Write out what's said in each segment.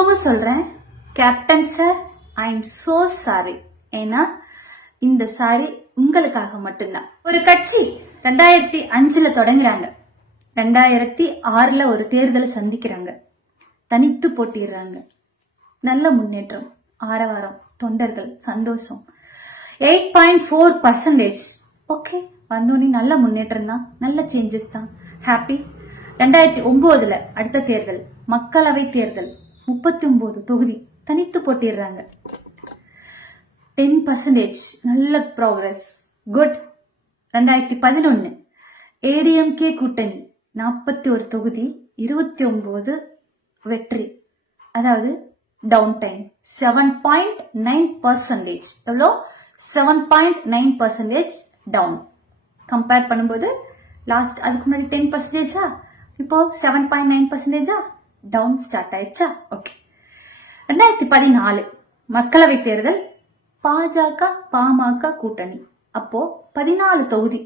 இப்பவும் சொல்றேன், captain sir, I am so sorry. ஏன்னா இந்த சாரி உங்களுக்காக மட்டும்தான். ஒரு கட்சி 2005 தொடங்குறாங்க, 2006 ஒரு தேர்தலை சந்திக்கிறாங்க, தனித்து போட்டிடுறாங்க, நல்ல முன்னேற்றம், ஆரவாரம், தொண்டர்கள், சந்தோஷம். 8.4%. ஓகே, வந்தோடனே நல்ல முன்னேற்றம் தான், நல்ல சேஞ்சஸ் தான், ஹாப்பி. 2009 அடுத்த தேர்தல், மக்களவை தேர்தல், 39 தொகுதி தனித்து போட்டிடுறாங்க, 10%, நல்ல ப்ராக்ரஸ், குட். 2011 ஏடிஎம்கே கூட்டணி 41 தொகுதி, 29 வெற்றி, அதாவது டவுன் டைம் 7.9%. எவ்வளோ? 7.9% டவுன். கம்பேர் பண்ணும்போது லாஸ்ட் அதுக்கு முன்னாடி 10%, இப்போ 7.9% டவுன் ஸ்டார்ட் ஆயிடுச்சா? ஓகே. 2014 மக்களவை தேர்தல், பாஜக பாமக கூட்டணி, அப்போ 14 தொகுதி,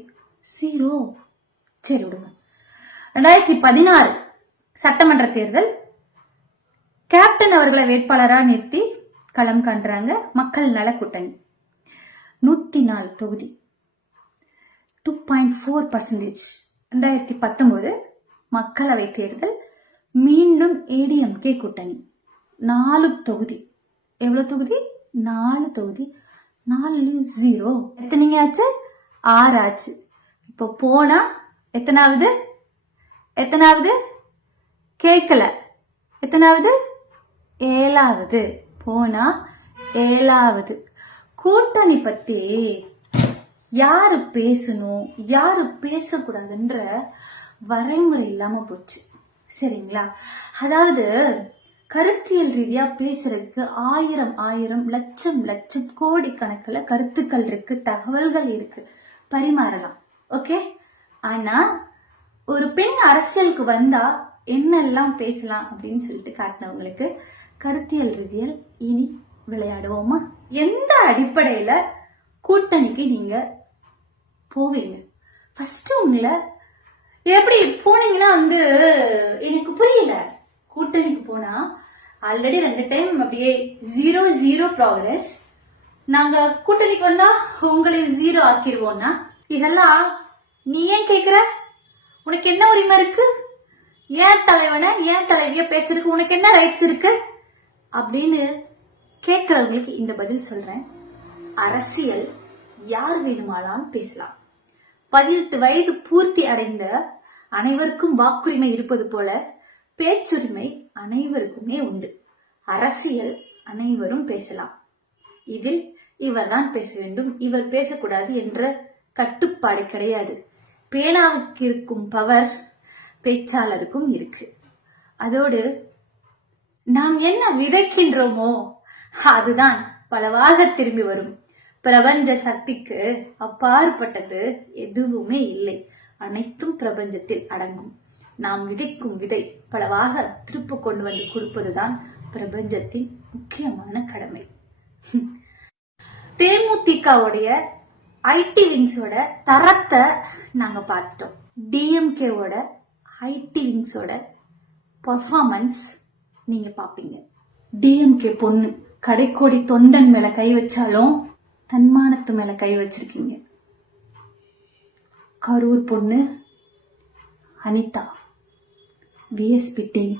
0. சரி விடுங்க. 2016 சட்டமன்ற தேர்தல், கேப்டன் அவர்களை வேட்பாளராக நிறுத்தி களம் காண்றாங்க மக்கள் நல கூட்டணி, 104 தொகுதி, 2.4%. 2019 மக்களவை தேர்தல், மீண்டும் ஏடிஎம்கே கூட்டணி, 4 தொகுதி. எவ்வளவு தொகுதி? 4 தொகுதி, 4 0. எத்தனைங்க ஆச்சு? 6 ஆச்சு. இப்போ போனா எத்தனாவது? கேட்கல. எத்தனாவது? 7வது. போனா 7வது. கூட்டணி பத்தி யாரு பேசணும், யாரு பேசக்கூடாதுன்ற வரைமுறை இல்லாம போச்சு. சரிங்களா? அதாவது கருத்தியல் ரீதியா பேசுறதுக்கு ஆயிரம் லட்சம் கோடி கணக்கில் கருத்துக்கள் இருக்கு, தகவல்கள் இருக்கு, பரிமாறலாம். ஓகே. ஆனா ஒரு பெண் அரசியலுக்கு வந்தா என்னெல்லாம் பேசலாம் அப்படின்னு சொல்லிட்டு காட்டினவங்களுக்கு கருத்தியல் ரீதியில் இனி விளையாடுவோமா? எந்த அடிப்படையில கூட்டணிக்கு நீங்க போவீங்க? ஃபர்ஸ்ட் உங்களை எப்படி போனீங்கன்னா எனக்கு புரியல. கூட்டணிக்கு போனா ஆல்ரெடி 2 டைம் அப்படியே 0 ப்ராக்ரஸ். நாங்க கூட்டணிக்கு வந்தா உங்களை 0 ஆக்கிடுவோம்னா இதெல்லாம் நீ ஏன் கேக்குற? உனக்கு என்ன உரிமை இருக்கு? ஏன் தலைவனை, ஏன் தலைவிய பேசுறதுக்கு உனக்கு என்ன ரைட்ஸ் இருக்கு அப்படின்னு கேட்கறவங்களுக்கு இந்த பதில் சொல்றேன். அரசியல் யார் வேணுமானாலும் பேசலாம். 18 வயது பூர்த்தி அடைந்த அனைவருக்கும் வாக்குரிமை இருப்பது போல பேச்சுரிமை அனைவருக்குமே உண்டு. அரசியல் அனைவரும் பேசலாம். இதில் இவர் தான் பேச வேண்டும், இவர் பேசக்கூடாது என்ற கட்டுப்பாடு கிடையாது. பேனாவுக்கு இருக்கும் பவர் பேச்சாளருக்கும் இருக்கு. அதோடு நாம் என்ன விதைக்கின்றோமோ அதுதான் பலவாக திரும்பி வரும். பிரபஞ்ச சக்திக்கு அப்பாற்பட்டது எதுவுமே இல்லை. அனைத்தும் பிரபஞ்சத்தில் அடங்கும். நாம் விதைக்கும் விதை பலவாக திருப்ப கொண்டு வந்து கொடுப்பதுதான் பிரபஞ்சத்தின் முக்கியமான கடமை. தேமுதிகவுடைய ஐடி விங்ஸோட தரத்தை நாங்க பார்த்துட்டோம். டிஎம்கேவோட ஐடி விங்ஸோட பர்ஃபார்மன்ஸ் நீங்க பாப்பீங்க. டிஎம்கே பொண்ணு கடைக்கோடி தொண்டன் மேல கை வச்சாலும் தன்மானத்து மேல கை வச்சிருக்கீங்க. கரூர் பொண்ணு அனிதா, விஎஸ்பி டீம்